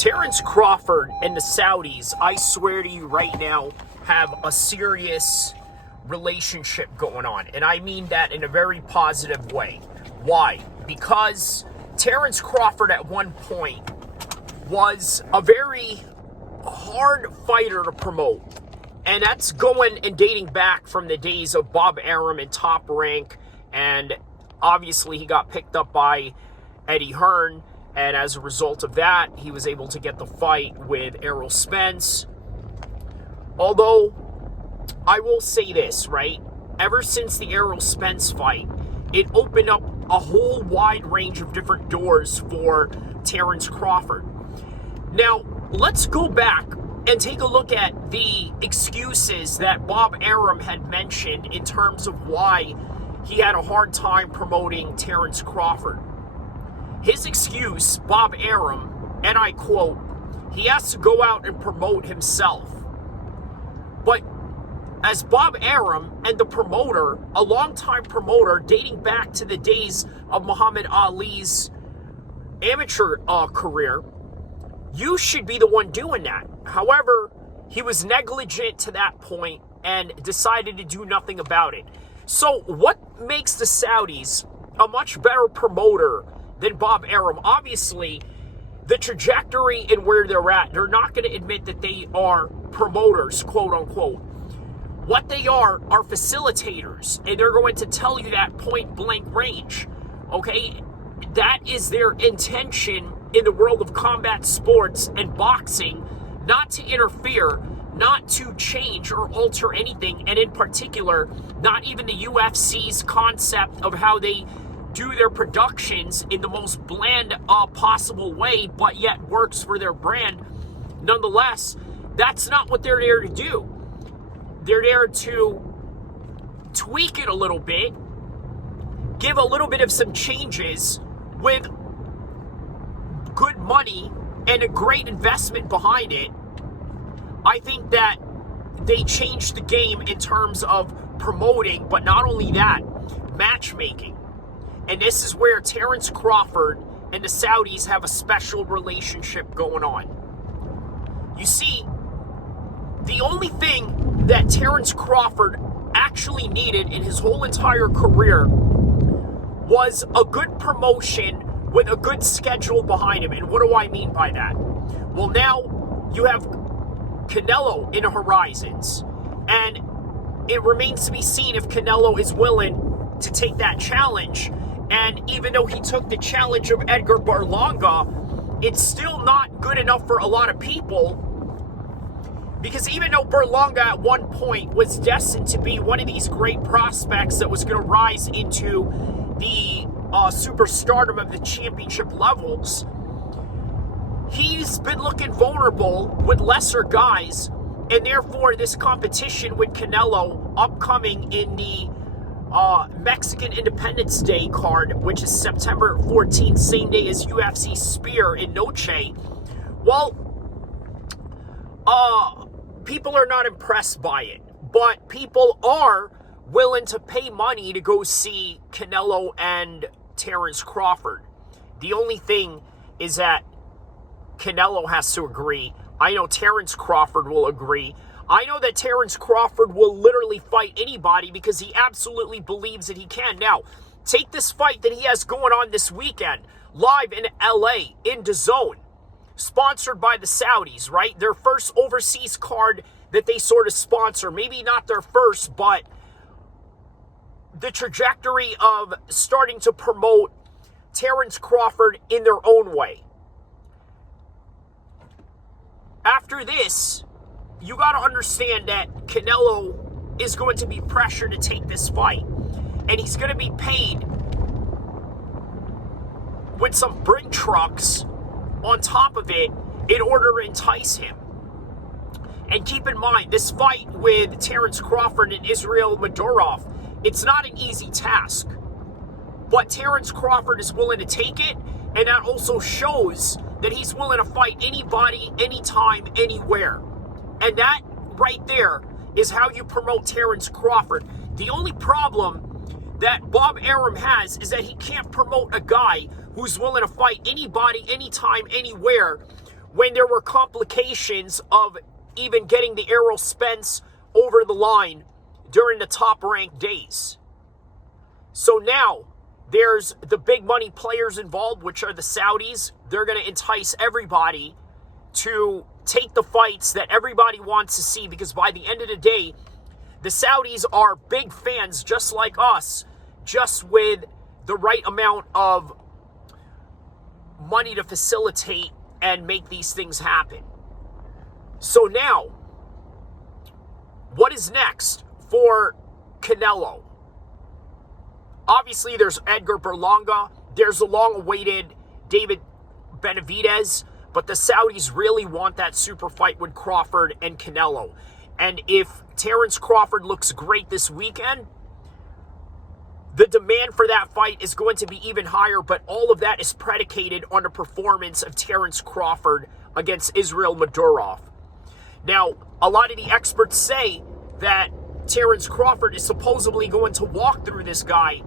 Terrance Crawford and the Saudis, I swear to you right now, have a serious relationship going on. And I mean that in a very positive way. Why? Because Terrance Crawford at one point was a very hard fighter to promote. And that's going and dating back from the days of Bob Arum and Top Rank. And obviously he got picked up by Eddie Hearn. And as a result of that, he was able to get the fight with Errol Spence. Although, I will say this, right? Ever since the Errol Spence fight, it opened up a whole wide range of different doors for Terrance Crawford. Now, let's go back and take a look at the excuses that Bob Arum had mentioned in terms of why he had a hard time promoting Terrance Crawford. His excuse, Bob Arum, and I quote, he has to go out and promote himself. But as Bob Arum and the promoter, a longtime promoter dating back to the days of Muhammad Ali's amateur career, you should be the one doing that. However, he was negligent to that point and decided to do nothing about it. So what makes the Saudis a much better promoter than Bob Arum? Obviously, the trajectory and where they're at, they're not going to admit that they are promoters, quote unquote. What they are facilitators, and they're going to tell you that point blank range, okay? That is their intention in the world of combat sports and boxing, not to interfere, not to change or alter anything, and in particular, not even the UFC's concept of how they do their productions in the most bland possible way, but yet works for their brand. Nonetheless, that's not what they're there to do. They're there to tweak it a little bit, give a little bit of some changes with good money and a great investment behind it. I think that they changed the game in terms of promoting, but not only that, matchmaking. And this is where Terrance Crawford and the Saudis have a special relationship going on. You see, the only thing that Terrance Crawford actually needed in his whole entire career was a good promotion with a good schedule behind him. And what do I mean by that? Well, now you have Canelo in the horizons. And it remains to be seen if Canelo is willing to take that challenge. And even though he took the challenge of Edgar Berlanga, it's still not good enough for a lot of people. Because even though Berlanga at one point was destined to be one of these great prospects that was going to rise into the superstardom of the championship levels, he's been looking vulnerable with lesser guys. And therefore, this competition with Canelo upcoming in the Mexican Independence Day card, which is September 14th, same day as UFC Spear in Noche. Well, people are not impressed by it, but people are willing to pay money to go see Canelo and Terrance Crawford. The only thing is that Canelo has to agree. I know Terrance Crawford will agree. I know that Terrance Crawford will literally fight anybody because he absolutely believes that he can. Now, take this fight that he has going on this weekend, live in LA, in DAZN, sponsored by the Saudis, right? Their first overseas card that they sort of sponsor. Maybe not their first, but the trajectory of starting to promote Terrance Crawford in their own way. After this, you got to understand that Canelo is going to be pressured to take this fight. And he's going to be paid with some brick trucks on top of it in order to entice him. And keep in mind, this fight with Terrance Crawford and Israel Madurov, it's not an easy task. But Terrance Crawford is willing to take it, and that also shows that he's willing to fight anybody, anytime, anywhere. And that right there is how you promote Terrance Crawford. The only problem that Bob Arum has is that he can't promote a guy who's willing to fight anybody, anytime, anywhere when there were complications of even getting the Errol Spence over the line during the top-ranked days. So now, there's the big money players involved, which are the Saudis. They're going to entice everybody to take the fights that everybody wants to see, because by the end of the day, the Saudis are big fans just like us, just with the right amount of money to facilitate and make these things happen. So now, what is next for Canelo? Obviously, there's Edgar Berlanga. There's the long-awaited David Benavidez. But the Saudis really want that super fight with Crawford and Canelo. And if Terrance Crawford looks great this weekend, the demand for that fight is going to be even higher. But all of that is predicated on the performance of Terrance Crawford against Israel Madurov. Now, a lot of the experts say that Terrance Crawford is supposedly going to walk through this guy.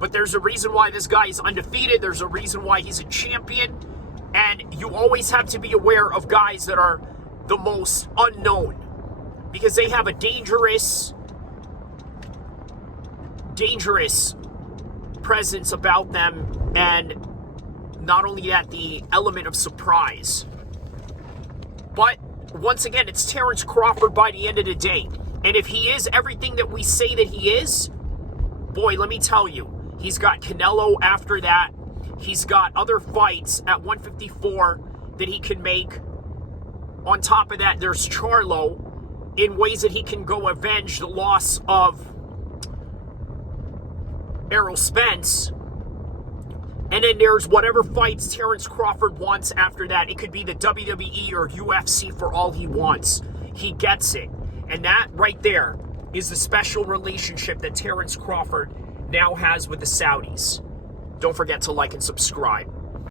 But there's a reason why this guy is undefeated. There's a reason why he's a champion. And you always have to be aware of guys that are the most unknown, because they have a dangerous presence about them. And not only that, the element of surprise. But once again, it's Terrance Crawford by the end of the day. And if he is everything that we say that he is, boy, let me tell you, he's got Canelo after that. He's got other fights at 154 that he can make. On top of that, there's Charlo in ways that he can go avenge the loss of Errol Spence. And then there's whatever fights Terrance Crawford wants after that. It could be the WWE or UFC for all he wants. He gets it. And that right there is the special relationship that Terrance Crawford now has with the Saudis. Don't forget to like and subscribe.